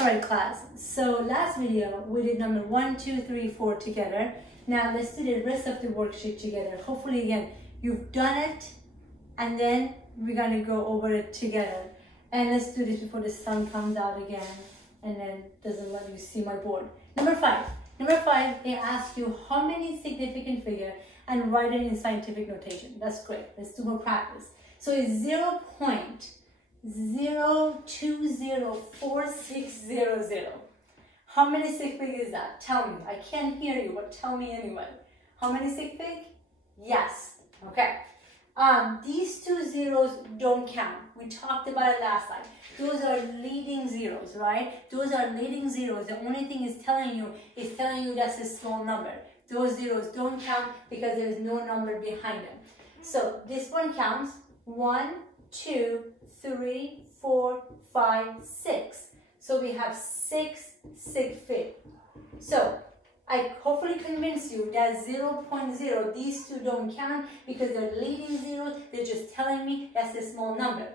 Alright class, so last video we did number 1, 2, 3, 4 together. Now let's do the rest of the worksheet together. Hopefully again, you've done it and then we're going to go over it together. And let's do this before the sun comes out again and then doesn't let you see my board. Number 5, they ask you how many significant figure and write it in scientific notation. That's great. Let's do more practice. So it's 0.0204600. How many sig fig is that? Tell me. I can't hear you, but tell me anyway. How many sig fig? Yes. Okay. These two zeros don't count. We talked about it last time. Those are leading zeros, right? Those are leading zeros. The only thing it's telling you that's a small number. Those zeros don't count because there is no number behind them. So this one counts. 1, 2, 3, 4, 5, 6. So we have 6 sig fig. So I hopefully convinced you that 0.0, these two don't count because they're leading zeros. They're just telling me that's a small number.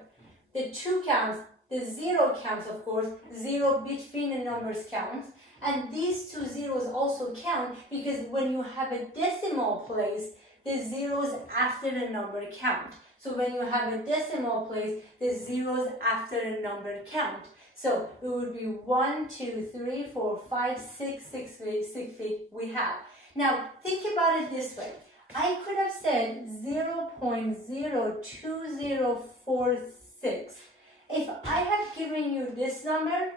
The 2 counts, the 0 counts, of course. 0 between the numbers counts. And these two zeros also count because when you have a decimal place, the zeros after the number count. So when you have a decimal place, the zeros after the number count. So it would be 1, 2, 3, 4, 5, 6 sig fig we have. Now think about it this way. I could have said 0.02046. If I had given you this number,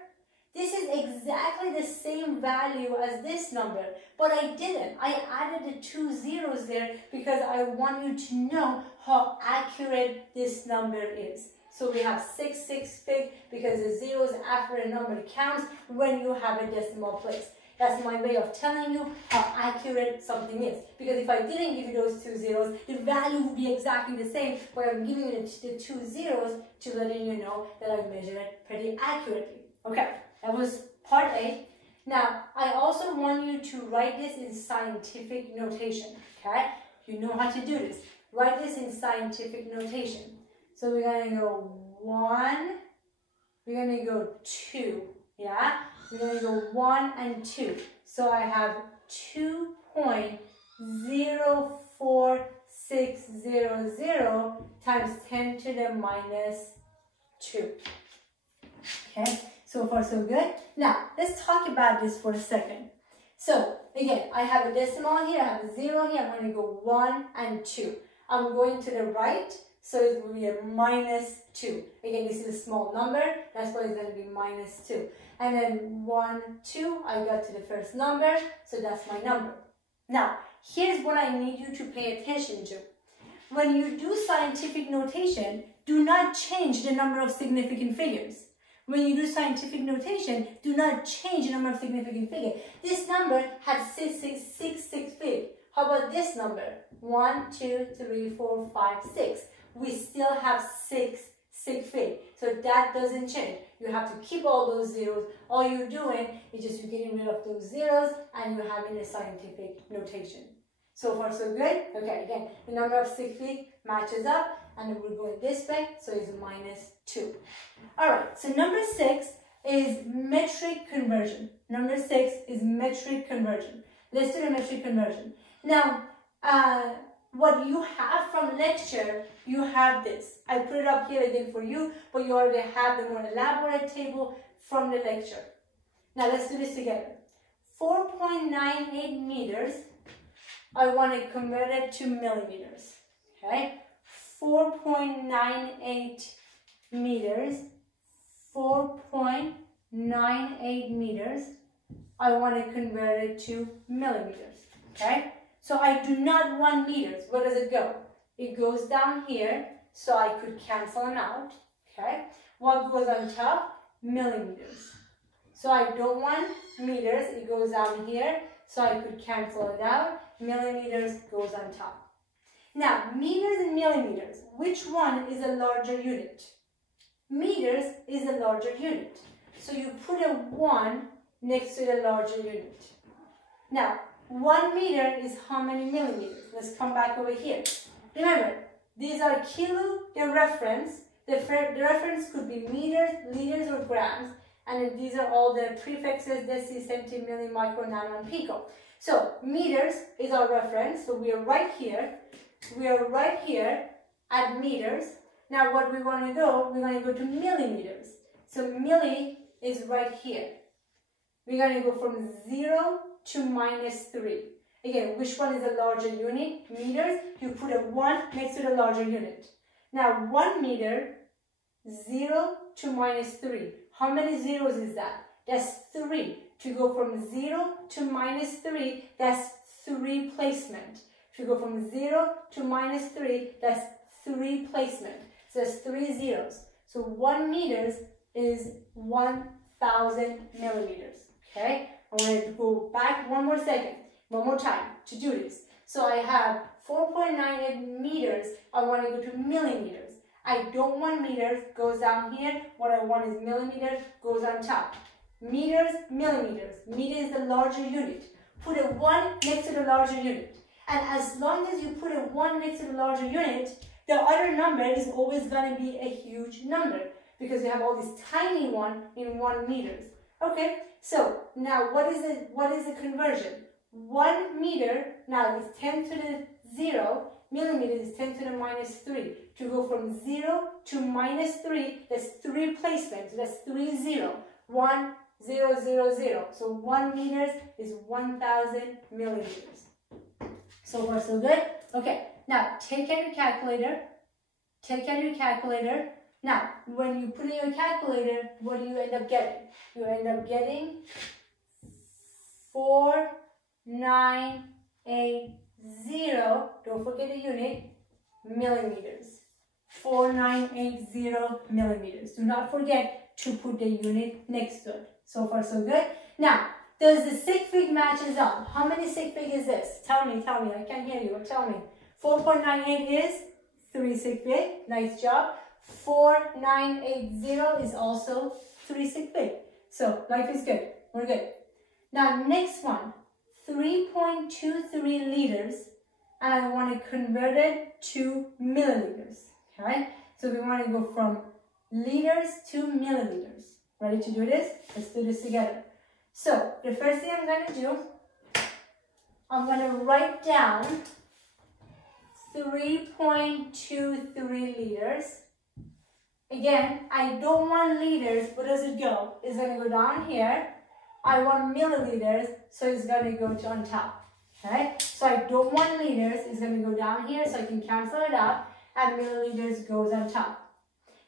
this is exactly the same value as this number, but I didn't. I added the 2 zeros there because I want you to know how accurate this number is. So we have 6 sig fig because the zeros after a number counts when you have a decimal place. That's my way of telling you how accurate something is. Because if I didn't give you those 2 zeros, the value would be exactly the same, but I'm giving you the 2 zeros to letting you know that I measured it pretty accurately. Okay. That was part A. Now, I also want you to write this in scientific notation, okay? You know how to do this. Write this in scientific notation. So we're going to go 1, we're going to go 2, yeah? We're going to go 1 and 2. So I have 2.04600 times 10 to the minus 2, okay? So far, so good. Now, let's talk about this for a second. So, again, I have a decimal here, I have a 0 here, I'm going to go 1 and 2. I'm going to the right, so it will be a minus 2. Again, this is a small number, that's why it's going to be minus 2. And then 1, 2, I got to the first number, so that's my number. Now, here's what I need you to pay attention to. When you do scientific notation, do not change the number of significant figures. When you do scientific notation, do not change the number of significant figures. This number had 6 sig fig. How about this number? 1, 2, 3, 4, 5, 6. We still have 6 sig fig. So that doesn't change. You have to keep all those zeros. All you're doing is just you're getting rid of those zeros and you're having a scientific notation. So far, so good? Okay, again, the number of sig fig matches up and then we're going this way, so it's minus 2. Alright, so number 6 is metric conversion. Number 6 is metric conversion. Let's do the metric conversion. Now, what you have from lecture, you have this. I put it up here again for you, but you already have the more elaborate table from the lecture. Now, let's do this together. 4.98 meters, I want to convert it to millimeters. Okay? 4.98 meters, 4.98 meters, I want to convert it to millimeters, okay? So I do not want meters. Where does it go? It goes down here, so I could cancel them out, okay? What goes on top? Millimeters. So I don't want meters, it goes down here, so I could cancel it out. Millimeters goes on top. Now, meters and millimeters, which one is a larger unit? Meters is a larger unit. So you put a 1 next to the larger unit. Now, 1 meter is how many millimeters? Let's come back over here. Remember, these are kilo, the reference. The reference could be meters, liters, or grams. And then these are all the prefixes, deci, centi, milli, micro, nano, and pico. So meters is our reference. So we are right here. We are right here at meters. Now what we want to go, we're going to go to millimeters. So milli is right here. We're going to go from 0 to -3. Again, which one is a larger unit? Meters. You put a 1 next to the larger unit. Now 1 meter, 0 to -3. How many zeros is that? That's 3. To go from 0 to -3, that's 3 placement. To go from 0 to -3, that's 3 placement. So that's 3 zeros. So 1 meters is 1,000 millimeters. Okay? I want to go back one more second, one more time to do this. So I have 4.98 meters. I want to go to millimeters. I don't want meters, goes down here. What I want is millimeters, goes on top. Meters, millimeters. Meter is the larger unit. Put a 1 next to the larger unit. And as long as you put a 1 next to the larger unit, the other number is always going to be a huge number because you have all this tiny one in 1 meters. Okay, so now what is the conversion? 1 meter now is 10 to the 0, millimeters is 10 to the -3. To go from 0 to -3, that's 3 placements. So that's 3 0. 1 0 0 0. So 1 meters is 1,000 millimeters. So far so good. Okay. Now take out your calculator. Take out your calculator. Now when you put in your calculator, what do you end up getting? You end up getting 4980. Don't forget the unit. Millimeters. 4980 millimeters. Do not forget to put the unit next to it. So far so good. Now, does the sig fig matches up? How many sig fig is this? Tell me. I can't hear you. Tell me. 4.98 is 3 sig fig. Nice job. 4980 is also 3 sig fig. So life is good. We're good. Now next one. 3.23 liters. And I want to convert it to milliliters. Okay? So we want to go from liters to milliliters. Ready to do this? Let's do this together. So the first thing I'm going to do, I'm going to write down 3.23 liters. Again, I don't want liters. Where does it go? It's going to go down here. I want milliliters, so it's going to go to on top. Okay? So I don't want liters. It's going to go down here, so I can cancel it out. And milliliters goes on top.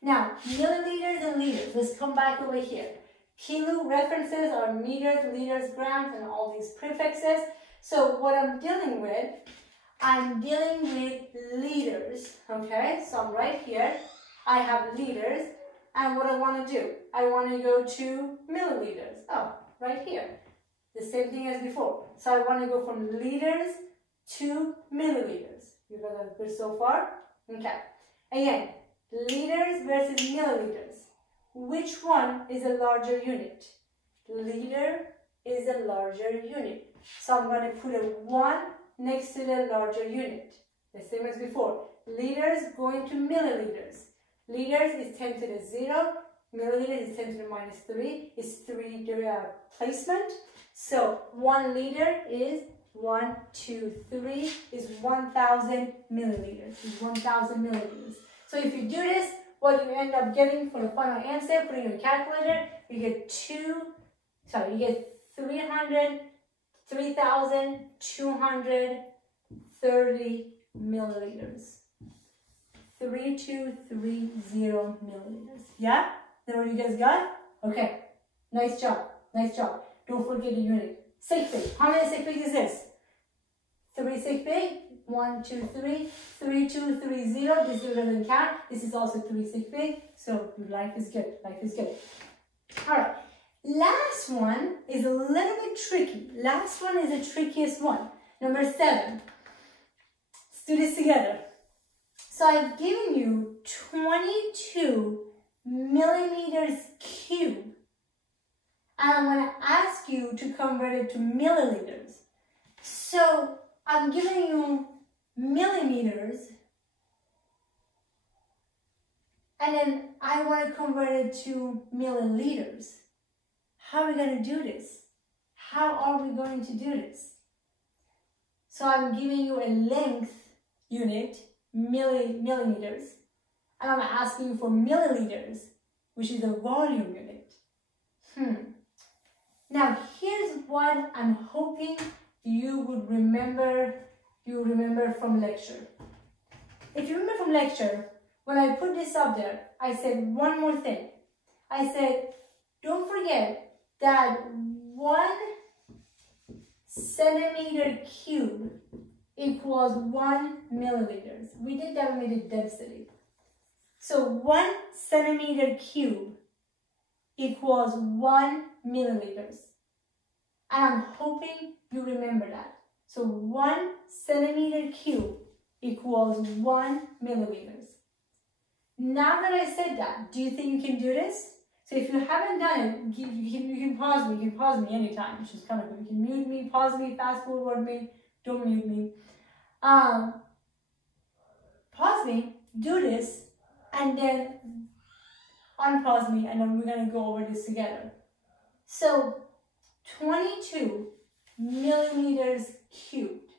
Now, milliliters and liters. Let's come back over here. Kilo references are meters, liters, grams, and all these prefixes. So what I'm dealing with liters. Okay, so I'm right here. I have liters. And what I want to do, I want to go to milliliters. Oh, right here. The same thing as before. So I want to go from liters to milliliters. You got that good so far? Okay. Again, liters versus milliliters. Which one is a larger unit? Liter is a larger unit. So I'm going to put a 1 next to the larger unit. The same as before. Liters going to milliliters. Liters is 10 to the 0. Milliliters is 10 to the -3. It's 3 placement. So 1 liter is 1, 2, 3 is 1,000 milliliters. It's 1,000 milliliters. So if you do this, what you end up getting for the final answer, putting in your calculator, you get 3,230 milliliters. 3230 milliliters. Yeah? Is that what you guys got? Okay. Nice job. Nice job. Don't forget the unit. Sig fig. How many sig fig is this? 3 sig fig. 1, 2, 3. 3230. This doesn't count. This is also 3 sig fig. So life is good. Life is good. Alright. Last one is a little bit tricky. Last one is the trickiest one. Number 7. Let's do this together. So I've given you 22 millimeters cubed. And I'm going to ask you to convert it to milliliters. So I'm giving you millimeters. And then I want to convert it to milliliters. how are we going to do this? How are we going to do this? So I'm giving you a length unit, millimeters, and I'm asking you for milliliters, which is a volume unit. Now here's what I'm hoping you would remember. You remember from lecture. If you remember from lecture, when I put this up there, I said one more thing. I said, don't forget that 1 centimeter cube equals 1 milliliters. We did that when we did density. So 1 centimeter cube equals 1 milliliters. And I'm hoping you remember that. So 1 centimeter cube equals 1 milliliters. Now that I said that, do you think you can do this? So if you haven't done it, you can pause me. You can pause me anytime, which is kind of good. You can mute me, pause me, fast forward me, don't mute me. Pause me, do this, and then unpause me, and then we're going to go over this together. So 22 millimeters cubed.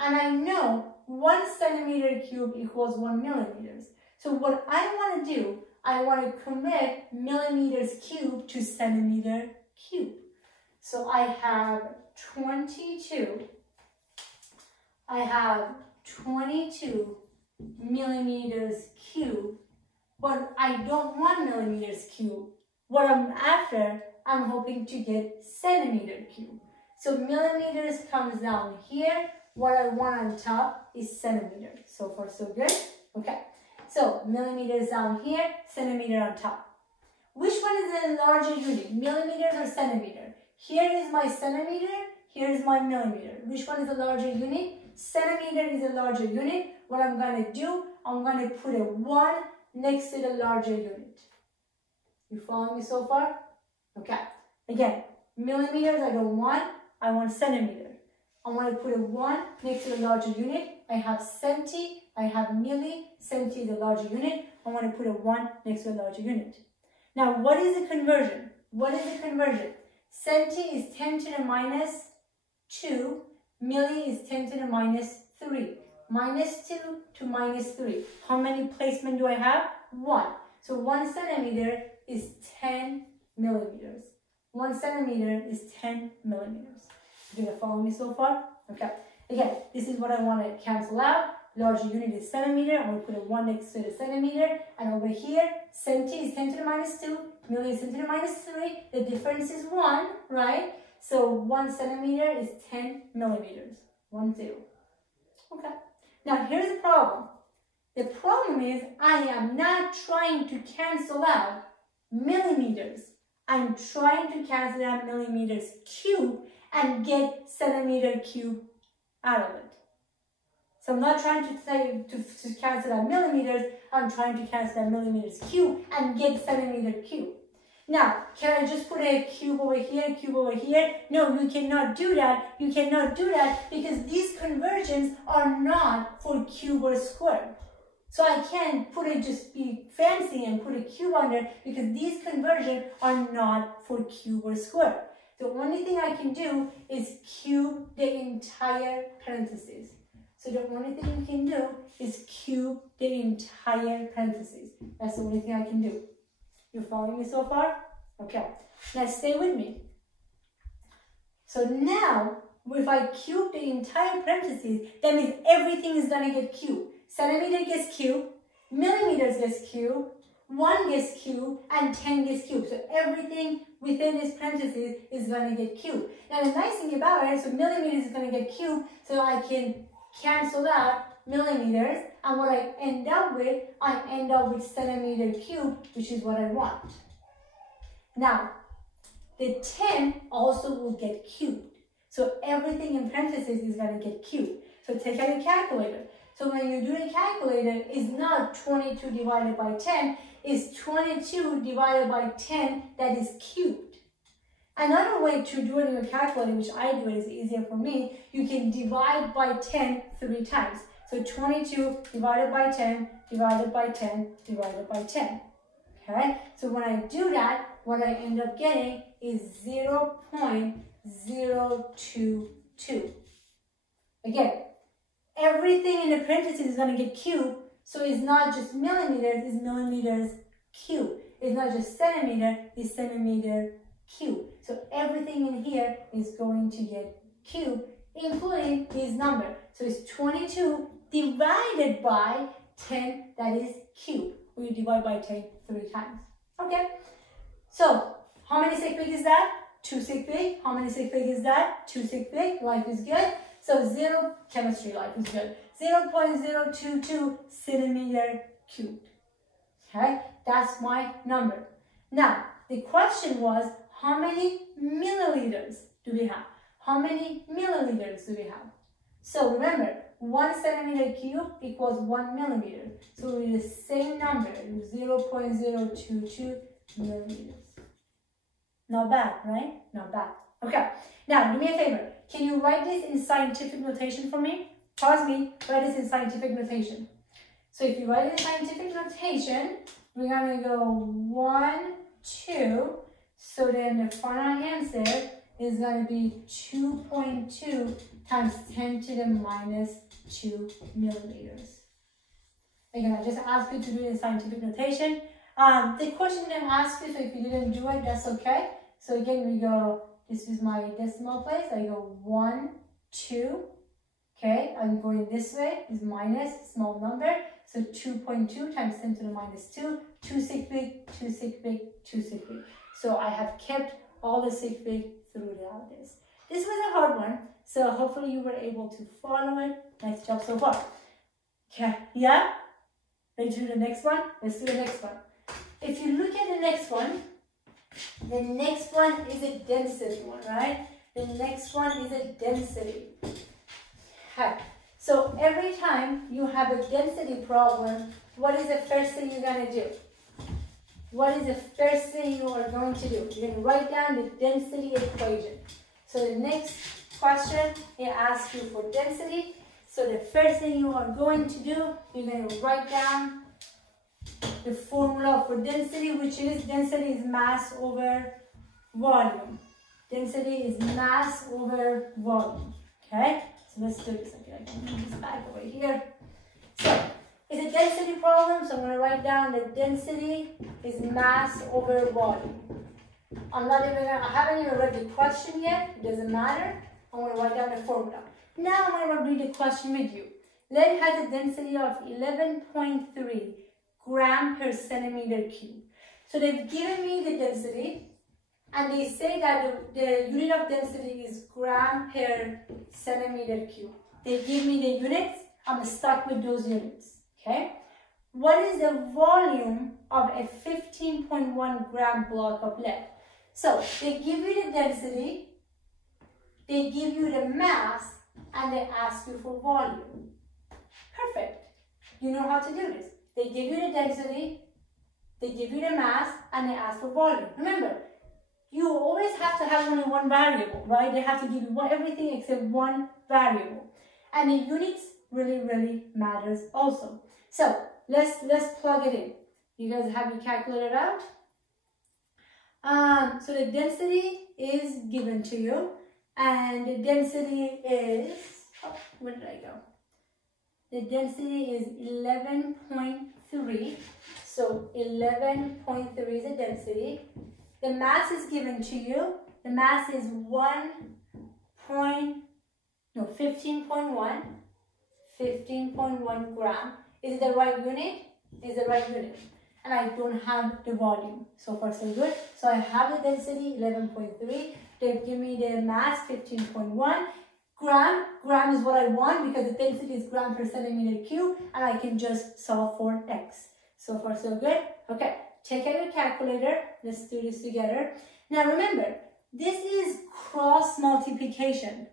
And I know 1 centimeter cube equals 1 millimeters. So what I want to do, I want to convert millimeters cubed to centimeter cube. So I have 22 millimeters cubed, but I don't want millimeters cubed. What I'm after, I'm hoping to get centimeter cube. So millimeters comes down here. What I want on top is centimeter. So far, so good? Okay. So millimeters down here, centimeter on top. Which one is the larger unit, millimeters or centimeter? Here is my centimeter, here is my millimeter. Which one is the larger unit? Centimeter is a larger unit. What I'm going to do, I'm going to put a 1 next to the larger unit. You follow me so far? Okay. Again, millimeters I don't want, I want centimeter. I want to put a 1 next to the larger unit. I have centi, I have milli. Centi is a larger unit. I want to put a 1 next to a larger unit. Now, what is the conversion? What is the conversion? Centi is 10 to the minus 2. Milli is 10 to the minus 3. Minus 2 to minus 3. How many placement do I have? 1. So 1 centimeter is 10 millimeters. 1 centimeter is 10 millimeters. You gonna follow me so far? Okay. Again, this is what I want to cancel out. Larger unit is centimeter. I'm going to put a 1 next to the centimeter. And over here, centi is 10 to the minus 2. Milli is 10 to the minus 3. The difference is 1, right? So 1 centimeter is 10 millimeters. 1, 0. Okay. Now here's the problem. The problem is I am not trying to cancel out millimeters. I'm trying to cancel out millimeters cube and get centimeter cube out of it. So I'm not trying to say to cancel out millimeters, I'm trying to cancel out millimeters cube and get centimeter cube. Now, can I just put a cube over here, cube over here? No, you cannot do that. You cannot do that because these conversions are not for cube or square. So I can't put it, just be fancy and put a cube under because these conversions are not for cube or square. The only thing I can do is cube the entire parentheses. So the only thing you can do is cube the entire parentheses. That's the only thing I can do. You following me so far? Okay. Now stay with me. So now, if I cube the entire parentheses, that means everything is going to get cubed. Centimeter gets cubed, millimeters gets cubed, 1 gets cubed, and 10 gets cubed. So everything within this parentheses is going to get cubed. Now the nice thing about it, so millimeters is going to get cubed, so I can cancel out millimeters, and what I end up with centimeter cubed, which is what I want. Now, the 10 also will get cubed. So everything in parentheses is going to get cubed. So take out your calculator. So when you do the calculator, it's not 22 divided by 10, it's 22 divided by 10 that is cubed. Another way to do it in your calculator, which I do it, is easier for me, you can divide by 10 3 times. So 22 divided by 10, divided by 10, divided by 10. Okay? So when I do that, what I end up getting is 0.022. Again, everything in the parentheses is going to get cubed, so it's not just millimeters, it's millimeters cubed. It's not just centimeter, it's centimeter cubed. So everything in here is going to get cubed, including this number. So it's 22 divided by 10, that is cubed. We divide by 10 3 times. Okay, so how many sig fig is that? 2 sig fig. How many sig fig is that? 2 sig fig. Life is good. So chemistry, life is good. 0.022 centimeter cubed. Okay, that's my number. Now, the question was, how many milliliters do we have? How many milliliters do we have? So remember, 1 centimeter cube equals 1 millimeter. So we have the same number, 0.022 milliliters. Not bad, right? Not bad. Okay, now do me a favor. Can you write this in scientific notation for me? Pause me, write this in scientific notation. So if you write it in scientific notation, we're going to go 1, 2. So then the final answer is going to be 2.2 times 10 to the minus 2 milliliters. Again, I just asked you to do it in scientific notation. The question didn't ask you, so if you didn't do it, that's okay. So again, we go, this is my decimal place. I go 1, 2. Okay, I'm going this way, is minus, small number. So 2.2 times 10 to the minus 2, 2 sig fig, 2 sig fig, 2 sig fig. So I have kept all the sig fig throughout this. This was a hard one, so hopefully you were able to follow it. Nice job so far. Okay, yeah? Ready to do the next one? Let's do the next one. If you look at the next one is a density one, right? The next one is a density. Okay. So every time you have a density problem, what is the first thing you're going to do? What is the first thing you are going to do? You're going to write down the density equation. So the next question, it asks you for density. So the first thing you are going to do, you're going to write down the formula for density, which is density is mass over volume. Density is mass over volume. Okay? So let's do this. Okay, I can move this back over here. So it's a density problem, so I'm going to write down the density is mass over volume. I haven't even read the question yet. It doesn't matter. I'm going to write down the formula. Now I'm going to read the question with you. Lead has a density of 11.3 gram per centimeter cube. So they've given me the density, and they say that the unit of density is gram per centimeter cube. They give me the units. I'm stuck with those units. Okay. What is the volume of a 15.1 gram block of lead? So they give you the density, they give you the mass, and they ask you for volume. Perfect. You know how to do this. They give you the density, they give you the mass, and they ask for volume. Remember, you always have to have only one variable, right? They have to give you everything except one variable. And the units really matters also. So let's plug it in. You guys have your calculator out? So the density is given to you, and the density is, oh, where did I go? The density is 11.3. So 11.3 is the density. The mass is given to you. The mass is 15.1. 15.1 gram. Is it the right unit? Is the right unit. And I don't have the volume. So far so good. So I have the density 11.3. They give me the mass 15.1. Gram is what I want because the density is gram per centimeter cube, and I can just solve for x. So far so good. Okay, take out your calculator. Let's do this together. Now remember, this is cross multiplication.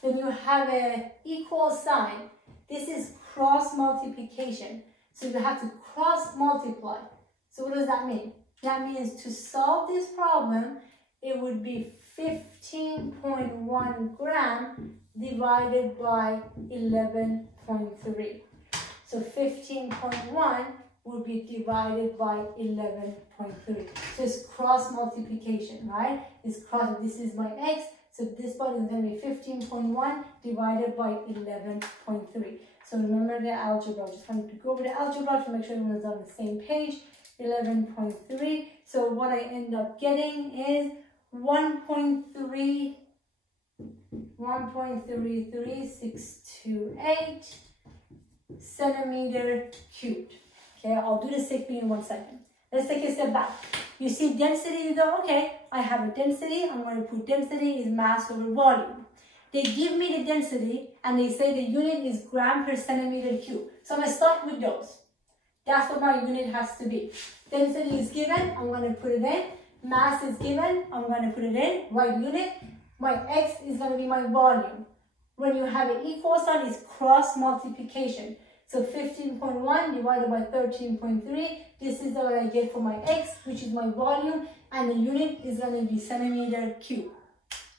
When you have an equal sign, this is cross multiplication. So you have to cross multiply. So what does that mean? That means to solve this problem, it would be 15.1 gram divided by 11.3. So 15.1 would be divided by 11.3. So it's cross multiplication, right? It's cross, this is my x, so this part is going to be 15.1 divided by 11.3. So remember the algebra. Just wanted to go over the algebra to make sure everyone's on the same page. 11.3. So what I end up getting is 1.33628 centimeter cubed. Okay, I'll do the sigma in 1 second. Let's take a step back. You see density, you go, okay, I have a density. I'm going to put density is mass over volume. They give me the density and they say the unit is gram per centimeter cube. So I'm going to start with those. That's what my unit has to be. Density is given, I'm going to put it in. Mass is given, I'm going to put it in. Right unit. My x is going to be my volume. When you have an equal sign, it's cross multiplication. So 15.1 divided by 13.3. This is what I get for my x, which is my volume. And the unit is going to be centimeter cube.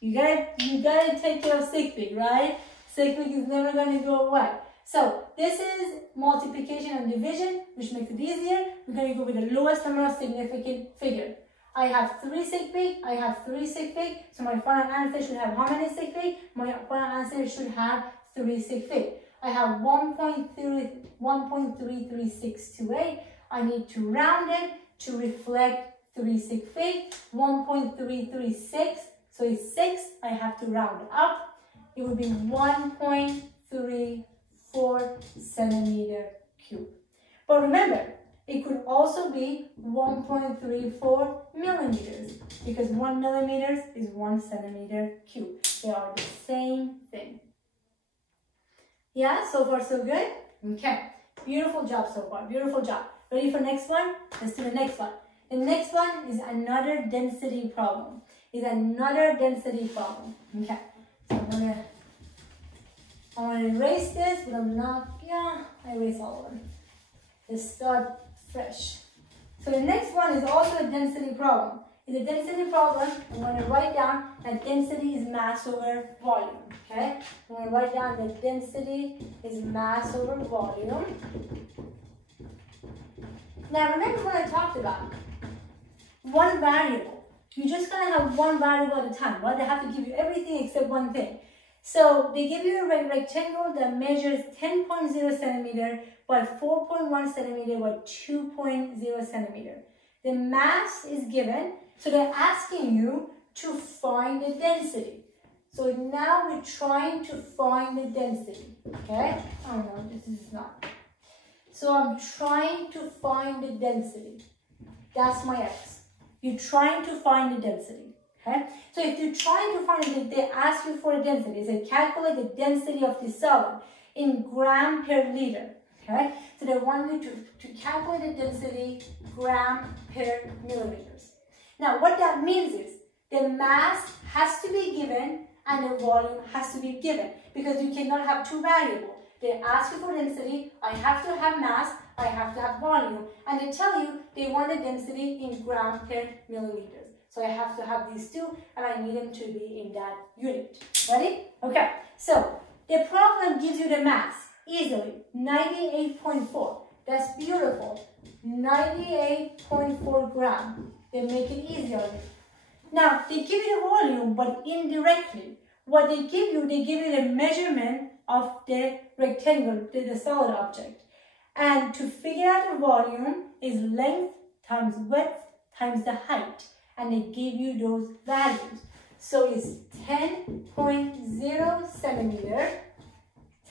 You gotta take care of sigma, right? Sigma is never going to go away. So this is multiplication and division, which makes it easier. We're going to go with the lowest number of significant figure. I have 3 sig fig, I have 3 sig fig. So my final answer should have how many sig fig? My final answer should have 3 sig fig. I have 1.33628. I need to round it to reflect 3 sig fig. 1.336. So it's 6, I have to round it up. It would be 1.34 centimeter cube. But remember, it could also be 1.34 millimeters because 1 millimeter is 1 centimeter cube. They are the same thing. Yeah, so far so good? Okay, beautiful job so far, beautiful job. Ready for next one? Let's do the next one. The next one is another density problem. Okay, so I'm gonna erase this, but I'm not, I erase all of them. Let's start fresh. So the next one is also a density problem. In the density problem, I'm going to write down that density is mass over volume. Okay? I'm going to write down that density is mass over volume. Now remember what I talked about. One variable. You're just going to have one variable at a time, right? They have to give you everything except one thing. So they give you a rectangle that measures 10.0 centimeter by 4.1 centimeter by 2.0 centimeter. The mass is given, so they're asking you to find the density. So now we're trying to find the density, okay? Oh no, this is not. So I'm trying to find the density. That's my x. You're trying to find the density, okay? So if you're trying to find it, they ask you for a density. They say calculate the density of the solid in gram per liter, okay? So they want you to calculate the density gram per millimeters. Now what that means is the mass has to be given and the volume has to be given because you cannot have two variables. They ask you for density, I have to have mass, I have to have volume, and they tell you they want the density in gram per millimeters. So I have to have these two, and I need them to be in that unit. Ready? Okay, so the problem gives you the mass easily, 98.4. That's beautiful. 98.4 gram. They make it easier. Now, they give you the volume, but indirectly. What they give you the measurement of the rectangle, the solid object. And to figure out the volume is length times width times the height. And they give you those values. So it's 10.0 centimeter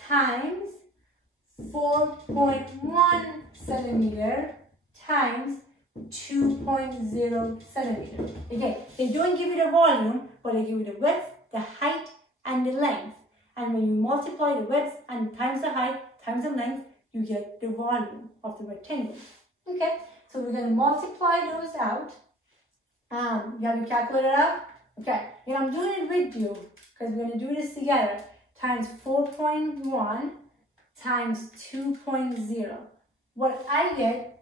times 4.1 centimeter times 2.0 centimeter. Again, they don't give you the volume, but they give you the width, the height, and the length. And when you multiply the width and times the height times the length, you get the volume of the rectangle. Okay, so we're going to multiply those out. You have to calculate it out? Okay, and I'm doing it with you because we're going to do this together. Times 4.1 times 2.0. What I get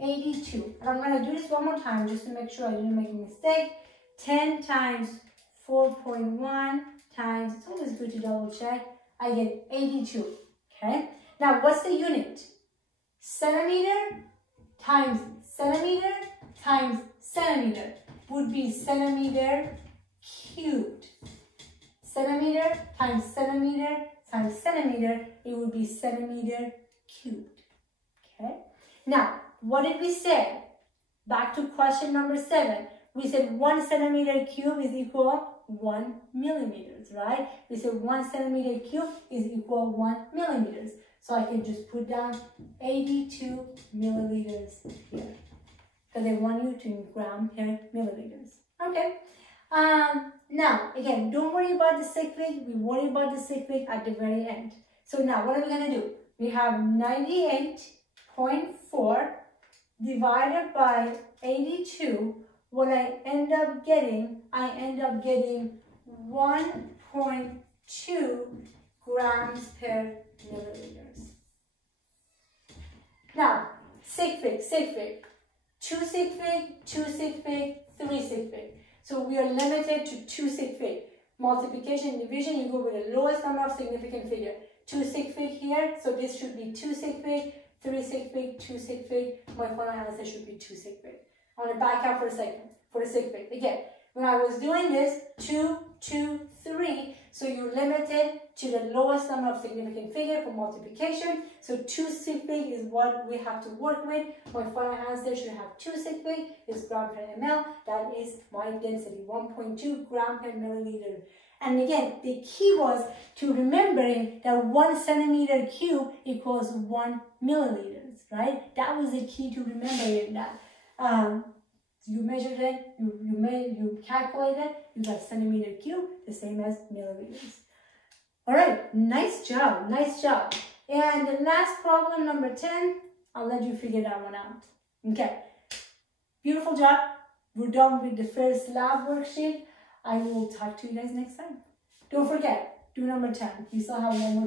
82. And I'm going to do this one more time just to make sure I didn't make a mistake. 10 times 4.1 times, it's always good to double check, I get 82. Okay, now what's the unit? centimeter times centimeter times centimeter would be centimeter cubed. Centimeter times centimeter times centimeter, it would be centimeter cubed. Okay? Now, what did we say? Back to question number 7. We said 1 centimeter cube is equal 1 millimeters, right? We said 1 centimeter cube is equal 1 millimeters. So I can just put down 82 milliliters here. Because I want you to gram per milliliters. Okay. Now, again, don't worry about the sigfig. We worry about the sigfig at the very end. So now, what are we going to do? We have 98.4 divided by 82. What I end up getting 1.2 grams per milliliters. Now, sigfig. 2 sigfig, 2 sigfig, 3 sigfig. So we are limited to 2 sigfig. Multiplication, division, you go with the lowest number of significant figure. 2 sigfig here, so this should be 2 sigfig, 3 sigfig, 2 sigfig. My final answer should be 2 sigfig. I'm going to back out for a second, for the sigfig. Again, when I was doing this, 2, 2, 3, so you're limited to the lowest number of significant figure for multiplication. So 2 sigfig is what we have to work with. My final answer should have 2 sigfig, is gram per ml. That is my density, 1.2 gram per milliliter. And again, the key was to remembering that 1 centimeter cube equals 1 milliliters, right? That was the key to remembering that. You measured it, you calculated, you got centimeter cube, the same as milliliters. All right, nice job, nice job. And the last problem, number 10, I'll let you figure that one out. Okay, beautiful job. We're done with the first lab worksheet. I will talk to you guys next time. Don't forget, do number 10. You still have one more